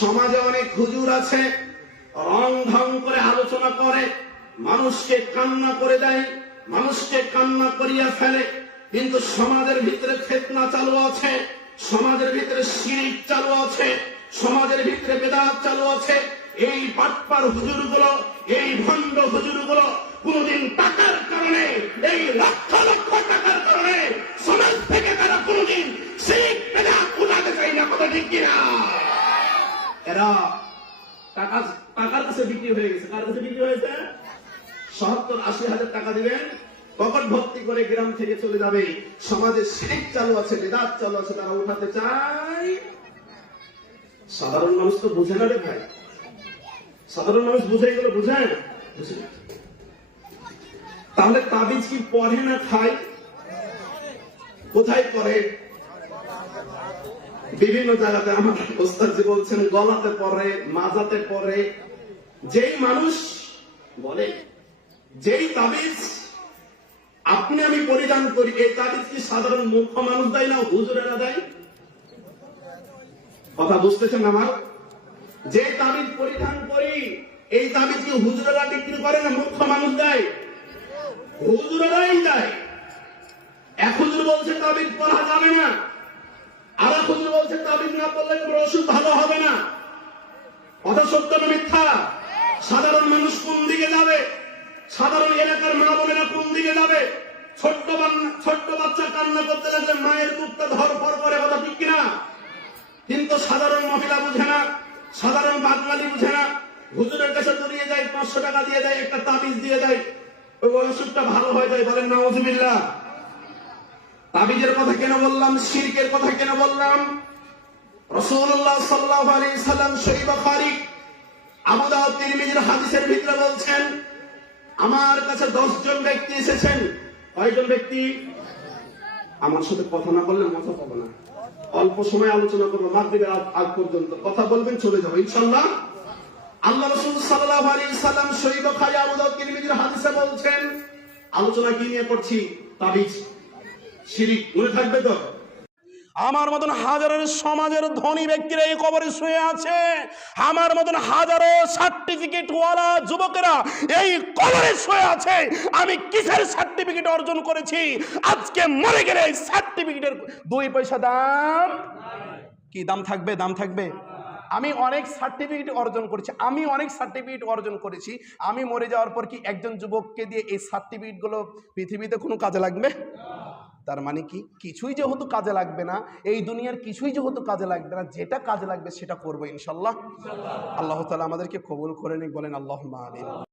সমাজে অনেক হুজুর আছে, রং ঢং করে আলোচনা করে, মানুষকে কান্না করে দেয়, মানুষকে কান্না করিয়া ফেলে। কিন্তু সমাজের ভিতরে ফেতনা চালু আছে, সমাজের ভিতরে শিরিক চালু আছে, সমাজের ভিতরে বেদাত চালু আছে। এই পাটপার হুজুরগুলো, এই ভণ্ড হুজুরগুলো কোনদিন টাকার কারণে, এই লক্ষ লক্ষ টাকার কারণে সমাজ থেকে তারা কোনদিন শিরিক, বেদাত উঠাতে চাই না, কথা ঠিক কিনা? এরা টাকা টাকার কাছে বিক্রি হয়ে গেছে। কার কাছে বিক্রি হয়েছে? সত্তর, আশি হাজার টাকা দিবেন। পকেট ভর্তি করে গ্রাম থেকে চলে যাবে। সমাজে শেখ চালু আছে, বেদাত চালু আছে, তারা উঠাতে চায়। সাধারণ মানুষ তো বুঝে না রে ভাই। সাধারণ মানুষ বুঝে গেল বুঝেন? বুঝে না। তাহলে তাবিজ কি পড়ে না খায়? কোথায় পড়ে? বিভিন্ন জায়গাতে আমার ওস্তাদ যে বলছেন, গলাতে পড়ে মাজাতে পড়ে যেই মানুষ বলে, যেই তাবিজ আপনি আমি পরিধান করি, এই তাবিজ কি সাধারণ মুখ্য মানুষ দেয় না হুজুরেরা দেয়? কথা বুঝতেছেন আমার? যে তাবিজ পরিধান করি, এই তাবিজ কি হুজুরেরা বিক্রি করে না মুখ্য মানুষ দেয়? হুজুরেরাই দেয়। এক হুজুর বলছে, তাবিজ পড়া যাবে না। না পড়লে কোনো ওষুধ ভালো হবে না। কথা সত্য না মিথ্যা? সাধারণ মানুষ কোন দিকে যাবে? সাধারণ এলাকার মা বোনেরা কোন দিকে যাবে? ছোট্ট ছোট্ট বাচ্চা কান্না করতে লাগলে মায়ের ধর ফর করে কথা ঠিক কিনা? কিন্তু সাধারণ মহিলা বুঝে না, সাধারণ বাঙালি বুঝে না। হুজুরের কাছে দৌড়িয়ে যায়, পাঁচশো টাকা দিয়ে দেয়, একটা তাবিজ দিয়ে দেয়। ওই অসুখটা ভালো হয়ে যায় বলেন, নাউজুবিল্লাহ। তাবিজের কথা কেন বললাম, শিরকের কথা কেন বললাম? রসুল্লাহ সাল্লাম হাদিসের ভিতরে বলছেন, আমার কাছে দশ জন ব্যক্তি এসেছেন। ব্যক্তি? আমার সাথে কথা না বললে না। অল্প সময় আলোচনা করব, মাগরিবের আগ পর্যন্ত। কথা বলবেন, চলে যাব ইনশাল্লাহ আল্লাহ রসুল সাল্লাহ সাল্লাম তিরমিজির হাদিসে বলছেন, আলোচনা কি নিয়ে করছি? তাবিজ, শিরিক, মনে থাকবে তো? আমার মতন হাজারের সমাজের ধনী ব্যক্তিরা এই কবরে শুয়ে আছে। আমার মতন হাজারো সার্টিফিকেট ওয়ালা যুবকেরা এই কবরে শুয়ে আছে। আমি কিসের সার্টিফিকেট অর্জন করেছি? আজকে মরে গেলে এই সার্টিফিকেটের দুই পয়সা দাম? কি দাম থাকবে? দাম থাকবে। আমি অনেক সার্টিফিকেট অর্জন করেছি। আমি অনেক সার্টিফিকেট অর্জন করেছি। আমি মরে যাওয়ার পর কি একজন যুবককে দিয়ে এই সার্টিফিকেটগুলো পৃথিবীতে কোনো কাজে লাগবে? তার মানে কি? কিছুই যেহেতু কাজে লাগবে না, এই দুনিয়ার কিছুই যেহেতু কাজে লাগবে না, যেটা কাজে লাগবে সেটা করব ইনশাল্লাহ। আল্লাহ তালা আমাদেরকে কবুল করে নিক, বলেন আল্লাহ আমিন।